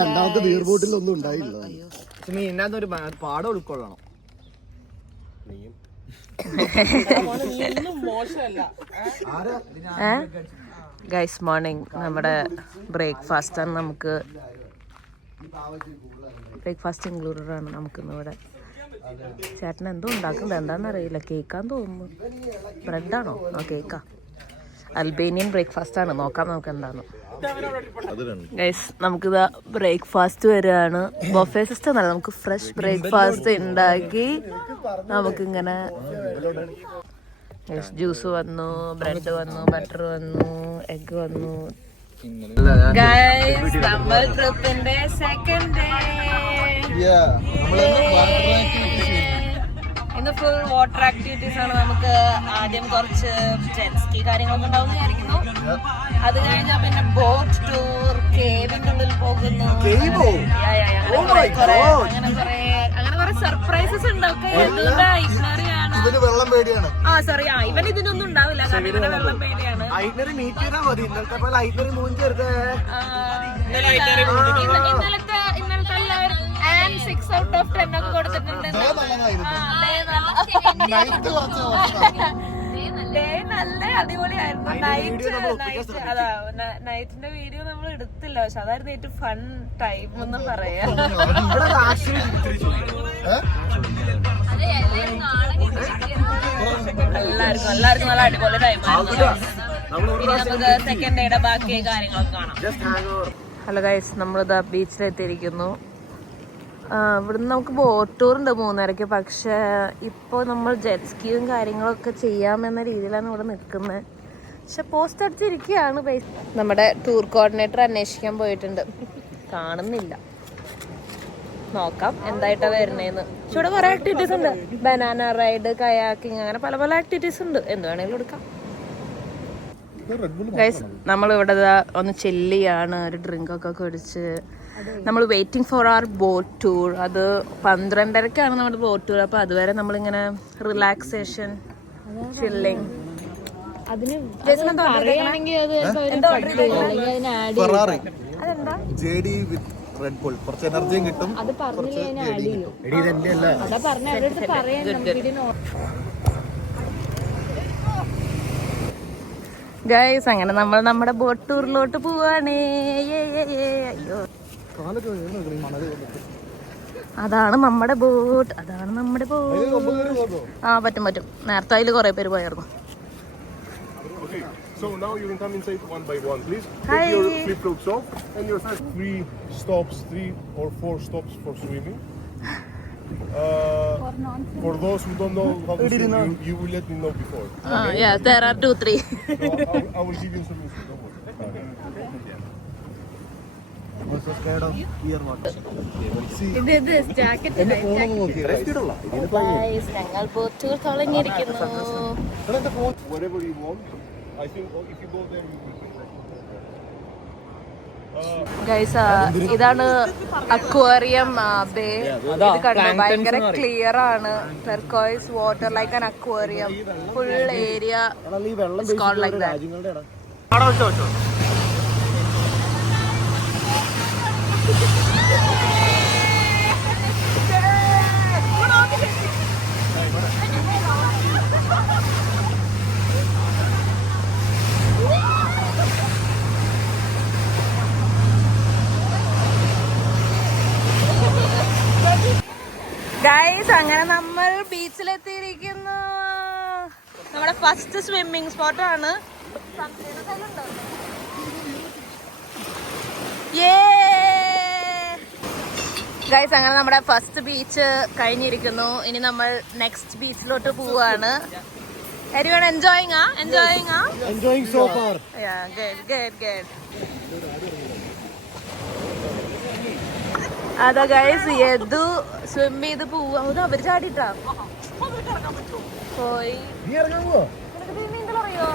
രണ്ടാമത്തെ beer bottle ഒന്നും ഉണ്ടായില്ല. ഇതിനകത്തൊരു പാടം ഉൾക്കൊള്ളണം. ഗൈസ് മോർണിംഗ് നമ്മുടെ ബ്രേക്ക്ഫാസ്റ്റ് ആണ്. നമുക്ക് ബ്രേക്ക്ഫാസ്റ്റ് ഇൻക്ലൂഡഡ് ആണ് നമുക്കിന്ന് ഇവിടെ. ചേട്ടൻ എന്തോ ഉണ്ടാക്കുന്നത് എന്താണെന്ന് അറിയില്ല. കേക്കാന്ന് തോന്നുന്നു. ബ്രെഡാണോ? ആ കേക്കാ. അൽബേനിയൻ ബ്രേക്ക്ഫാസ്റ്റ് ആണ്. നോക്കാം നമുക്ക് എന്താന്ന്. ഗൈസ് നമുക്കിതാ ബ്രേക്ക്ഫാസ്റ്റ് വരികയാണ്. ബൊഫേ സിസ്റ്റം എന്നല്ല, നമുക്ക് ഫ്രഷ് ബ്രേക്ക്ഫാസ്റ്റ് ഉണ്ടാക്കി നമുക്കിങ്ങനെ ജ്യൂസ് വന്നു, ബ്രെഡ് വന്നു, ബട്ടർ വന്നു, എഗ് വന്നു. ഗൈസ് നമ്മൾ ട്രിപ്പിന്റെ സെക്കൻഡ് ഡേ. ഇന്ന് ഫുൾ വാട്ടർ ആക്ടിവിറ്റീസ് ആണ്. നമുക്ക് ആദ്യം കുറച്ച് ജെറ്റ് സ്കീ കാര്യങ്ങളൊക്കെ ഉണ്ടാവും വിചാരിക്കുന്നു. അത് കഴിഞ്ഞാൽ പിന്നെ ബോട്ട് ടൂർ, കേവിന്റെ ഉള്ളിൽ പോകുന്നു. അങ്ങനെ കുറെ സർപ്രൈസസ് ഉണ്ടാവും. വെള്ളം പേടിയാണ്. ആ സോറി, ഇവൻ ഇതിനൊന്നും ഉണ്ടാവില്ല കാരണം ഇവന്റെ വെള്ളം പേടിയാണ്. ഇന്നലത്തെ എല്ലാവരും 6 out of 10 ഒക്കെ കൊടുത്തിട്ടുണ്ട്. ഡേ നല്ല അടിപൊളിയായിരുന്നു. നൈറ്റിന്റെ വീഡിയോ നമ്മൾ എടുത്തില്ല, പക്ഷെ അതായിരുന്നു ഏറ്റവും ഫൺ ടൈം എന്ന് പറയാം. എല്ലാവർക്കും നല്ല അടിപൊളി ടൈമായിരുന്നു. ഇനി നമുക്ക് സെക്കൻഡ് ഡേയുടെ ബാക്കി കാര്യങ്ങളൊക്കെ കാണാം. ഹലോ ഗൈസ്, നമ്മളിതാ ബീച്ചിലെത്തിയിരിക്കുന്നു. ഇവിടുന്ന് നമുക്ക് ബോട്ട് ടൂർ ഉണ്ട് 3:30. പക്ഷെ ഇപ്പോൾ നമ്മൾ ജെറ്റ് സ്കീയും കാര്യങ്ങളൊക്കെ ചെയ്യാമെന്ന രീതിയിലാണ് ഇവിടെ നിൽക്കുന്നത്. പക്ഷെ പോസ്റ്റ് അടിച്ചിരിക്കുകയാണ്. നമ്മുടെ ടൂർ കോർഡിനേറ്റർ അന്വേഷിക്കാൻ പോയിട്ടുണ്ട്, കാണുന്നില്ല. നോക്കാം എന്തായിട്ടാ വരുന്നതെന്ന്. പക്ഷെ ഇവിടെ കുറെ ആക്ടിവിറ്റീസ് ഉണ്ട്. ബനാന റൈഡ്, കയാക്കിങ്, അങ്ങനെ പല പല ആക്ടിവിറ്റീസ് ഉണ്ട്. എന്ത് വേണമെങ്കിലും എടുക്കാം. ഗൈസ് നമ്മളിവിടെ ഒന്ന് ചെല്ലിയാണ്, ഒരു ഡ്രിങ്ക് ഒക്കെ കുടിച്ച് നമ്മൾ waiting for our boat tour. അത് 12:30-ക്കാണ് നമ്മുടെ ബോട്ട് ടൂർ. അപ്പോൾ അതുവരെ നമ്മളിങ്ങനെ റിലാക്സേഷൻ, ചില്ലിങ്. കുറച്ച് എനർജിയും കിട്ടും. ഗൈസ് അങ്ങനെ നമ്മൾ നമ്മുടെ ബോട്ട് ടൂറിലോട്ട് പോവാണേ. അയ്യോ, അതാണ് നമ്മുടെ ബോട്ട്, അതാണ് നമ്മുടെ ബോട്ട്. ആ പറ്റും. നേരത്തെ അതിൽ കുറെ പേര് പോയായിരുന്നു. So now you can come inside one by one, please. Take your flip floats off and your first 3 or 4 stops for swimming. For those who don't know how to swim, you will let me know before. Yeah, there are 2-3. So I will give you some music. Don't worry. Also scared of ear water. ഞങ്ങൾ boat tour തുടങ്ങിയിരിക്കുന്നു. Whatever you want. I think if you go there, you will. Guys ഇതാണ് aquarium bay. ഇത് കണ്ടോ, ഭയങ്കര clear ആണ്. Turquoise water like an aquarium. Full area like that. Guys അങ്ങനെ നമ്മൾ ബീച്ചിലെത്തിയിരിക്കുന്നു. നമ്മുടെ ഫസ്റ്റ് സ്വിമ്മിങ് സ്പോട്ടാണ്. ഗൈസ് അങ്ങനെ നമ്മുടെ ഫസ്റ്റ് ബീച്ച് കഴിഞ്ഞിരിക്കുന്നു. ഇനി നമ്മൾ നെക്സ്റ്റ് ബീച്ചിലോട്ട് പോവാണ്. Everyone enjoying so far. Yeah, good. അതാ ഗൈസ് യദു സ്വിം ചെയ്ത് പോവാ. അവര് ചാടിട്ടാ പോയി. നീന്തലറിയോ?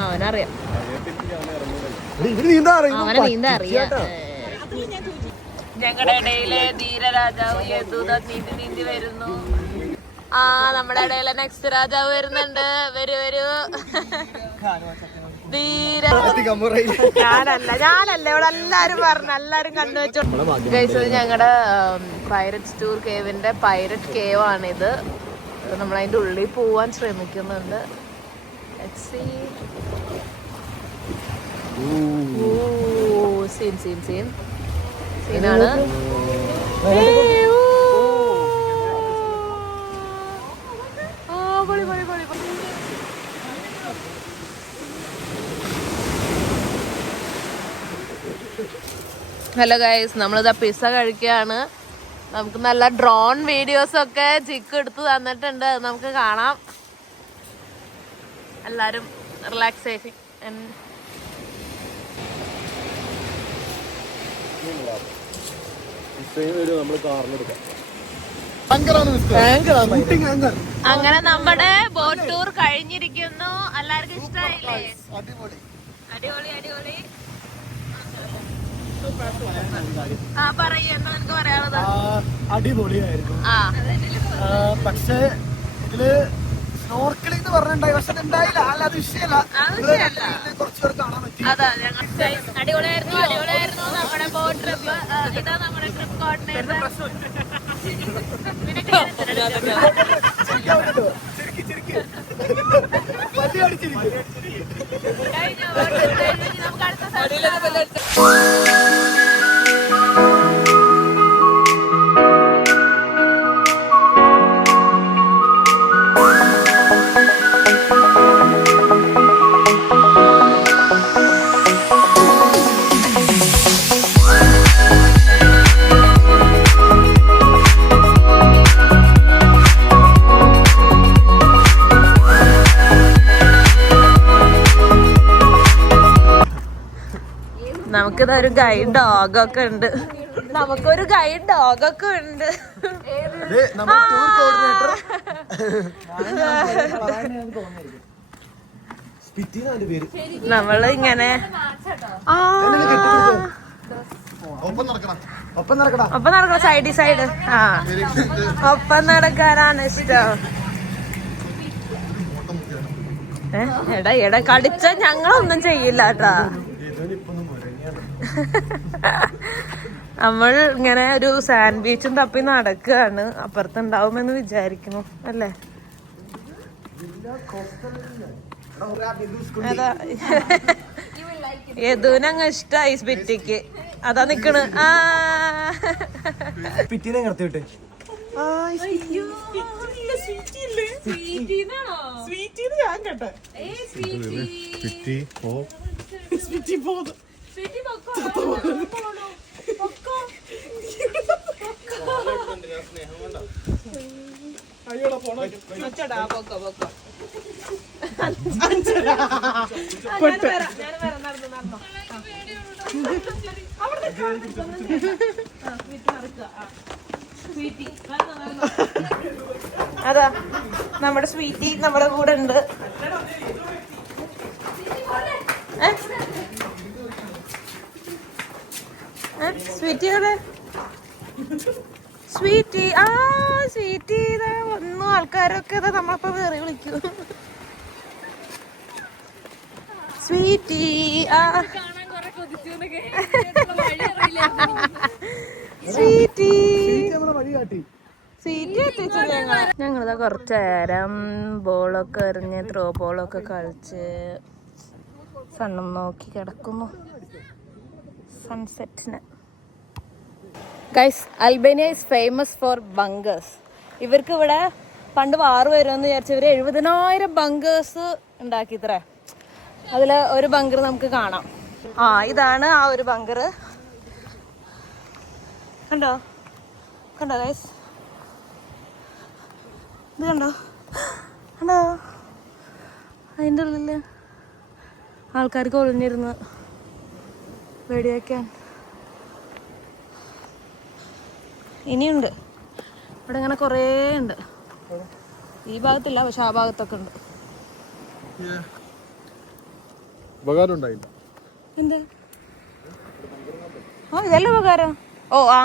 അവനറിയാം, അവനെ നീന്താ അറിയാം. ഞങ്ങളുടെ ഇടയിലെ ധീരരാജാവ് യദൂത നീന്തി നീന്തി വരുന്നു. ആ നമ്മുടെ ഇടയിലെ നെക്സ്റ്റ് രാജാവ് വരുന്നുണ്ട്. വരൂ വരൂ. ധീര ഞാനല്ല ഇവിടെ എല്ലാരും പറഞ്ഞു, എല്ലാരും കണ്ടുവച്ചോ. ഗൈസ് ഞങ്ങളുടെ പൈററ്റ്സ് ടൂർ കേവിന്റെ പൈററ്റ് കേവ് ആണിത്. നമ്മളതിന്റെ ഉള്ളിൽ പോവാൻ ശ്രമിക്കുന്നുണ്ട്. സീനാണ്. ഹലോ ഗൈസ്, നമ്മളിതാ പിസ്സ കഴിക്കുകയാണ്. നമുക്ക് നല്ല ഡ്രോൺ വീഡിയോസ് ഒക്കെ ചിക്ക് എടുത്ത് തന്നിട്ടുണ്ട്. അത് നമുക്ക് കാണാം. എല്ലാരും റിലാക്സേഷൻ. അങ്ങനെ നമ്മുടെ ബോട്ട് ടൂർ കഴിഞ്ഞിരിക്കുന്നു. എല്ലാവർക്കും ഇഷ്ടമായില്ലേ? അടിപൊളി അടിപൊളി. ആ പറയൂ, എന്താ നിനക്ക് പറയാനുള്ളത്? അടിപൊളിയായിരുന്നു. പക്ഷേ ഇതില് സ്നോർക്കലിംഗ് പറഞ്ഞിട്ടുണ്ടായി, പക്ഷെ ഉണ്ടായില്ല. അല്ല അത് വിഷയമല്ല, കുറച്ചുപേർ കാണാൻ പറ്റി. അതാ അടിപൊളിയായിരുന്നു അടിപൊളിയായിരുന്നു നമ്മുടെ ബോട്ട് ട്രിപ്പ്. ഇതാ നമ്മുടെ ട്രിപ്പ് കോർഡിനേറ്റർ. നമുക്ക് അടുത്ത നമുക്കിതൊരു ഗൈഡ് ഡോഗൊക്കെ ഉണ്ട്. നമുക്കൊരു ഗൈഡ് ഡോഗൊക്കെ ഉണ്ട്. നമ്മള് ഇങ്ങനെ ഒപ്പം നടക്കണം, സൈഡ് സൈഡ്. ആ ഒപ്പം നടക്കാനാണ് ഇഷ്ടം. എടാ എടാ കടിച്ച ഞങ്ങളൊന്നും ചെയ്യില്ല കേട്ടാ. നമ്മൾ ഇങ്ങനെ ഒരു സാൻഡ്വിച്ചും തപ്പി നടക്കുകയാണ്. അപ്പുറത്തുണ്ടാവുമെന്ന് വിചാരിക്കുന്നു അല്ലേ? അതാ യദുവിനങ്ങ് ഇഷ്ടായി സ്പിറ്റിക്ക്. അതാ നിക്കണ്. ആ പിറ്റിനെ നിർത്തിവിട്ടെ. അതാ നമ്മുടെ സ്വീറ്റി നമ്മുടെ കൂടെ ഉണ്ട്. സ്വീറ്റി അതെ സ്വീറ്റി. ആ സ്വീറ്റി ഇതാ വന്നു. ആൾക്കാരൊക്കെ ഇതാ നമ്മളിപ്പോ വേറെ വിളിക്കൂ. സ്വീറ്റി ആ സ്വീറ്റി സ്വീറ്റി എത്തിച്ചു. ഞങ്ങളിതാ കുറച്ചു നേരം ബോളൊക്കെ എറിഞ്ഞ് ത്രോ ബോളൊക്കെ കളിച്ച് സണ്ണും നോക്കി കിടക്കുന്നു സൺസെറ്റിന്. Guys, Albania is famous for bunkers. ഇവർക്ക് ഇവിടെ പണ്ട് വാറ് വരുമെന്ന് വിചാരിച്ച് ഇവർ 70,000 ബങ്കേഴ്സ് ഉണ്ടാക്കിത്രേ. അതിൽ ഒരു ബങ്കർ നമുക്ക് കാണാം. ആ ഇതാണ് ആ ഒരു ബങ്കർ. കണ്ടോ കണ്ടോ ഗൈസ്, ഇത് കണ്ടോ കണ്ടോ? അതിൻ്റെ ഉള്ളിൽ ആൾക്കാർക്ക് ഒളിഞ്ഞിരുന്ന് വെടിവെക്കാൻ. ഇനിയുണ്ട് ഇവിടെ ഇങ്ങനെ കുറേ ഉണ്ട്. ഈ ഭാഗത്തില്ല, പക്ഷെ ആ ഭാഗത്തൊക്കെ ഉണ്ട്. ഉപകാരം ഉണ്ടായില്ല. എന്ത്? ആ ഇതല്ലേ ഉപകാരം. ഓ ആ,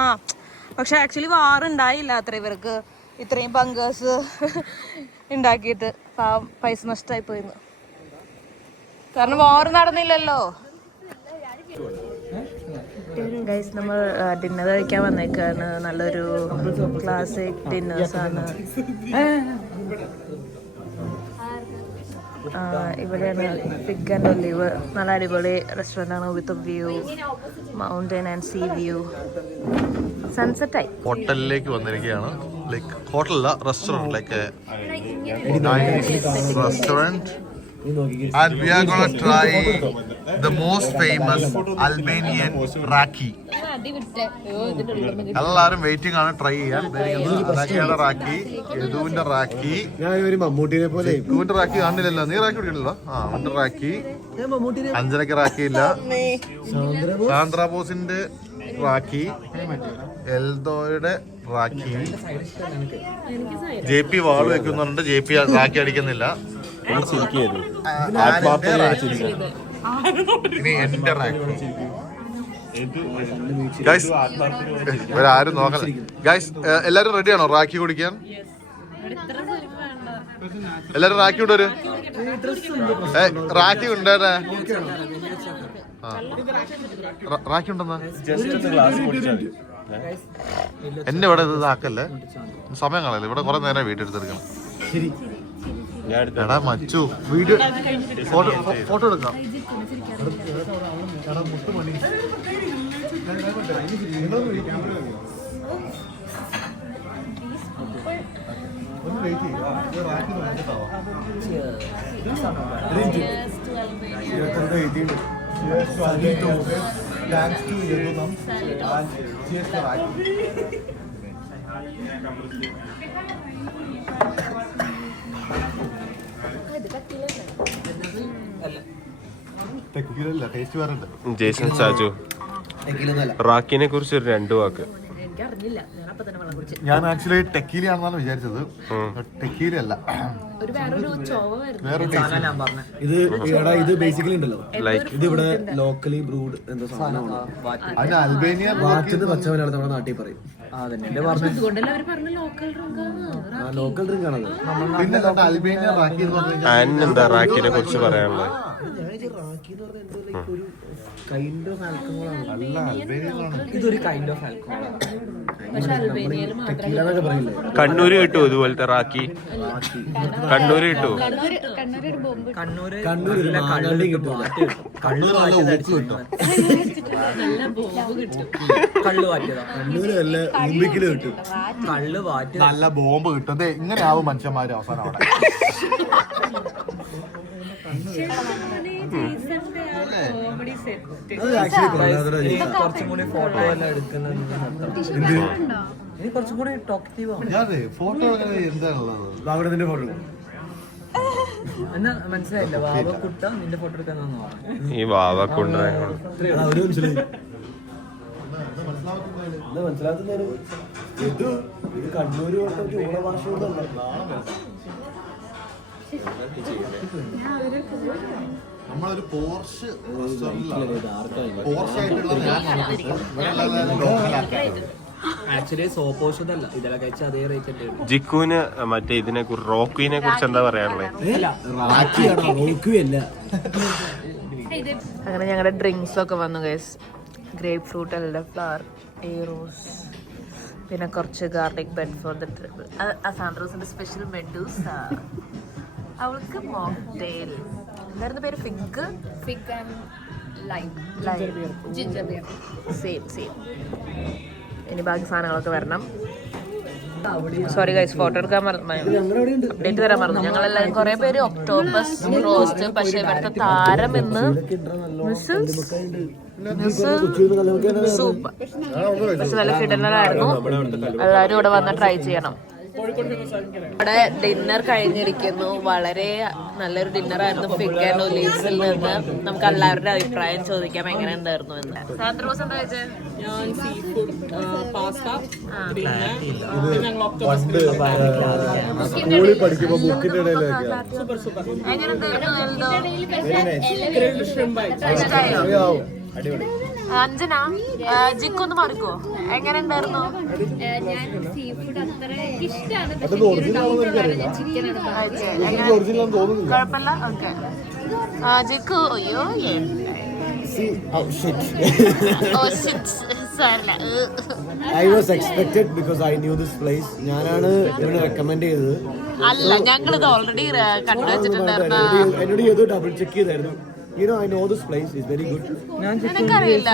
പക്ഷെ ആക്ച്വലി വാറുണ്ടായില്ല അത്ര ഇവർക്ക് ഇത്രയും ബങ്കേഴ്സ് ഉണ്ടാക്കിയിട്ട് പൈസ നഷ്ടമായി പോയിരുന്നു. കാരണം വാർ നടന്നില്ലല്ലോ. ഗൈസ്, നമ്മൾ ഡിന്നർ കഴിക്കാൻ വന്നേക്കാണ്. നല്ലൊരു ക്ലാസിക് ഡിന്നേഴ്സാണ്. ഇവിടെയാണ് പിഗ് ആൻഡ് ഒലിവ്. നല്ല അടിപൊളി റെസ്റ്റോറൻ്റ് ആണ് with view, mountain and sea view. Sunset ആയി. ഹോട്ടലിലേക്ക് വന്നിരിക്കുകയാണ്. ലൈക്ക് ഹോട്ടലല്ല, restaurant, like restaurant. And we are going to try the most famous Albanian raki. എല്ലാരും വെയിറ്റിംഗ് ആണ് ട്രൈ ചെയ്യാൻ. അനക്കയുടെ റാക്കി, യദുവിന്റെ റാക്കി. ഞാൻ ഒരു മമ്മൂട്ടിനെ പോലെ യദുവിന്റെ റാക്കി കാണില്ലല്ലോ. നീ റാക്കി കുടിക്കണല്ലോ. ആ, അവന്റെ റാക്കി. അഞ്ജനയ്ക്ക് റാക്കിയില്ല. സാന്ദ്രാബോസിന്റെ റാക്കി, എൽദോയുടെ റാക്കി. JP വാള് വെക്കുന്നുണ്ട്. JP റാക്കി അടിക്കുന്നില്ല. ഇനി എന്റെ റാക്കി. ഗൈസ്, ഇവരാരും നോക്കല. ഗൈസ്, എല്ലാരും റെഡിയാണോ റാക്കി കുടിക്കാൻ? എല്ലാരും റാക്കി കൊണ്ടുവരും. റാക്കി കൊണ്ടുവരാ. റാക്കി ഉണ്ടെന്നാ എന്നെ ഇവിടെ ഇതാക്കല്ലേ. സമയം കളയല്ലേ. ഇവിടെ കുറെ നേരം വീഡിയോ എടുത്തെടുക്കണം. എടാ മച്ചു, വീഡിയോ ഫോട്ടോ എടുക്കാം. Thanks to Yadunam and cheers to Raki. Jason Saju, റാക്കിനെ കുറിച്ച് ഒരു 2 വാക്ക്. ഞാൻ ആക്ച്വലി ടെക്കീലി ആണെന്നാണ് വിചാരിച്ചത്. ടെക്കീല അല്ല, ഇത് ബേസിക്കലി ഉണ്ടല്ലോ, ഇത് ഇവിടെ ലോക്കലി ബ്രൂഡ് എന്താ സാധനമാണ്. അതിന് അൽബേനിയ പച്ച മലയാളം നമ്മുടെ നാട്ടിൽ പറയും. ലോക്കൽ ഡ്രിങ്ക് ആണത്. പിന്നെ അൽബേനിയ റാക്കി എന്ന് പറഞ്ഞു. എന്താ റാക്കിനെ കുറിച്ച് പറയാനുള്ളത്? റാക്കി എന്ന് പറഞ്ഞാൽ ഒരു കൈൻഡ് ഓഫ് ആൽക്കഹോൾ ആണ്. അല്ല, അൽബേനിയ ഇതൊരു കൈൻഡ് ഓഫ് ആൽക്കഹോൾ ആണ്. ടെക്കീല പറയില്ലേ? കണ്ണൂര് കിട്ടുമോ ഇതുപോലത്തെ റാക്കി? കണ്ണൂര് കിട്ടുമോ? കണ്ണൂരില്ല, കണ്ണൂരിൽ കിട്ടും. കണ്ണൂരല്ല, ഉമ്പിക്കില് കിട്ടും. കള്ള് വാറ്റ് നല്ല ബോംബ് കിട്ടും. അതെ, ഇങ്ങനെ ആവും മനുഷ്യന്മാര് അവസാനം അവിടെ. കുറച്ചും കൂടി ഫോട്ടോ എല്ലാം എടുക്കുന്നത് കുറച്ചും കൂടി ടോക്റ്റീവ് ആണ്. ഫോട്ടോ എന്താണുള്ളത്? അവിടെ നിന്റെ ഫോട്ടോ എന്നാ മനസ്സിലായില്ല. വാവക്കുട്ട നിന്റെ ഫോട്ടോ എടുക്കാന്നാണ് പറഞ്ഞത്. ഈ വാവക്കുണ്ട മനസ്സിലാക്കുന്നത് ഇത് കണ്ണൂര് ഓണ ഭാഷ നമ്മളൊരു പോർഷ് റെസ്റ്റോറൻറ്റിലാണ്. ആക്ച്വലി സോപ്പോഷല്ല, ഇതെല്ലാം കഴിച്ച അതേ റേറ്റ് ഉണ്ട്. ജിക്കുവിന് മറ്റേ ഇതിനെ കുറിച്ച്, റോക്കിനെ കുറിച്ച് എന്താ പറയാനുള്ളത്? അങ്ങനെ ഞങ്ങളുടെ ഡ്രിങ്ക്സ് ഒക്കെ വന്നു guys. Grapefruit, elderflower, rose, പിന്നെ കുറച്ച് garlic bread for the triple. സാൻഡ്രോസിന്റെ സ്പെഷ്യൽ മെഡൂസ. അവൾക്ക് മോക്ടെയിൽ. എന്തായിരുന്നു പേര്? Fig and lime ginger beer. Same. ഇനി ബാക്കി സാധനങ്ങളൊക്കെ വരണം. സോറി ഗൈസ്, ഫോട്ടോ എടുക്കാൻ മറന്നു, അപ്ഡേറ്റ് തരാൻ മറന്നു. ഞങ്ങളെല്ലാവരും കുറെ പേര് ഒക്ടോബസ് റോസ്റ്റ്, പക്ഷെ ഇവിടുത്തെ താരം ഇന്ന് സൂപ്പർ. പക്ഷെ നല്ല കിടലായിരുന്നു. എല്ലാവരും ഇവിടെ വന്ന് ട്രൈ ചെയ്യണം. ഇവിടെ ഡിന്നർ കഴിഞ്ഞിരിക്കുന്നു. വളരെ നല്ലൊരു ഡിന്നർ ആയിരുന്നു. ഫിഗ് ആൻഡ് ഒലീവ്സിൽ നിന്ന് നമുക്ക് എല്ലാവരുടെ അഭിപ്രായം ചോദിക്കാം എങ്ങനെ ഉണ്ടായിരുന്നു എന്ന്. സാന്ദ്രോസ് എന്താ വെച്ചാൽ സ്കൂളിൽ പഠിക്കുമ്പോ ബുക്കിന്റെ ഇടയിലൊക്കെ എങ്ങനെ ഉണ്ടായിരുന്നു? അടിപൊളി. അഞ്ജന ജിക്കൊന്ന് മാറിക്കോ, എങ്ങനെ ഉണ്ടായിരുന്നു? ഞാൻ സീ ഫുഡ് അത്ര ഇഷ്ടമാണ്, പക്ഷേ ചിക്കനാണ്. കുഴപ്പമില്ല. ഓക്കെ ജിക്കു. അയ്യോ I was expected because I knew this place. ഞാനാണ് ഇവിടെ റെക്കമെൻഡ് ചെയ്തത്. അല്ല, ഞങ്ങളിത് ഓൾറെഡി കണ്ടുവച്ചിട്ടുണ്ടായിരുന്നു. എന്നോട് ഏതോ ഡബിൾ ചെക്ക് ചെയ്തായിരുന്നു. You know, I know this place is very good. എനിക്കറിയില്ല.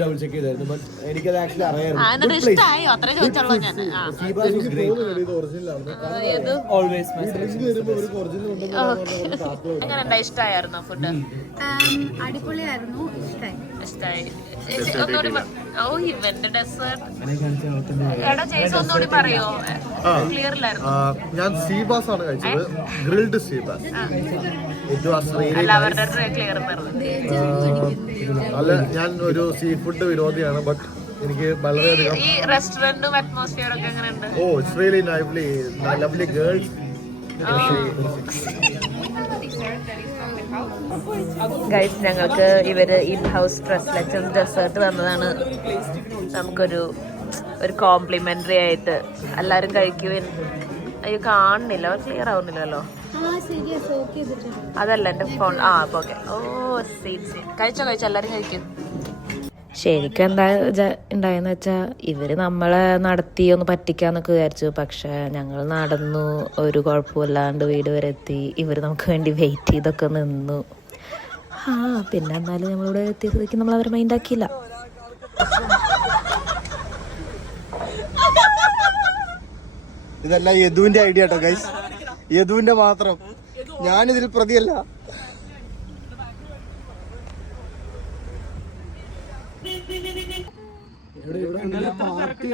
ഡബിൾ ചെക്ക് ചെയ്തായിരുന്നു, ബട്ട് എനിക്കത് ആക്ച്വലി അറിയായിരുന്നു. എന്നിട്ട് ഇഷ്ടമായോ? അത്രേ ചോദിച്ചുള്ളൂ ഞാൻ. എങ്ങനെ ഇഷ്ടമായിരുന്നു ഫുഡ്? അടിപൊളിയായിരുന്നു, ഇഷ്ടമായി. ഒന്നുകൂടി ഓ ഇവന്റെ ഡെസേർട്ട്. എടാ ചേച്ചി ഒന്നുകൂടി പറയോ? ക്ലിയർ ഇല്ലായിരുന്നു. ഞാൻ സീബാസ് ആണ് കഴിച്ചത്, ഗ്രിൽഡ് സീബാസ്. അല്ല, അവരുടെ ക്ലിയർ അല്ല, ഞാൻ ഒരു സീ ഫുഡ് വിരോധിയാണ്, ബട്ട് എനിക്ക് വളരെയധികം. ഈ റെസ്റ്റോറന്റും അറ്റ്മോസ്ഫിയർ ഒക്കെ എങ്ങനെയുണ്ട്? Oh it's really lovely girls. Guys, ഞങ്ങൾക്ക് ഇവര് ഇൻ ഹൗസ് സ്ട്രെസ് ഡെസേർട്ട് തന്നതാണ്. നമുക്കൊരു കോംപ്ലിമെന്ററി ആയിട്ട് എല്ലാരും കഴിക്കുവാൻ. അയ്യോ കാണുന്നില്ല, ക്ലിയർ ആവുന്നില്ലല്ലോ. അതല്ല എന്റെ ഫോൺ. ഓക്കെ. ഓ സീറ്റ് കഴിച്ചോ എല്ലാരും കഴിക്കും. ശരിക്കും എന്താ ഉണ്ടായെന്ന് വെച്ചാൽ ഇവര് നമ്മളെ നടത്തി ഒന്ന് പറ്റിക്കാന്നൊക്കെ വിചാരിച്ചു. പക്ഷെ ഞങ്ങൾ നടന്നു, ഒരു കുഴപ്പമില്ലാണ്ട് വീട് വരെ എത്തി. ഇവര് നമുക്ക് വേണ്ടി വെയിറ്റ് ചെയ്തൊക്കെ നിന്നു. പിന്നെ എന്നാലും നമ്മളിവിടെ എത്തിയതിലേക്ക് നമ്മൾ അവരെ മൈൻഡ് ആക്കിയില്ല. ഇതല്ല യദുവിന്റെ ഐഡിയ കേട്ടോ ഗൈസ്, യദുവിന്റെ മാത്രം. ഞാനിതിൽ പ്രതിയല്ല. പാർട്ടി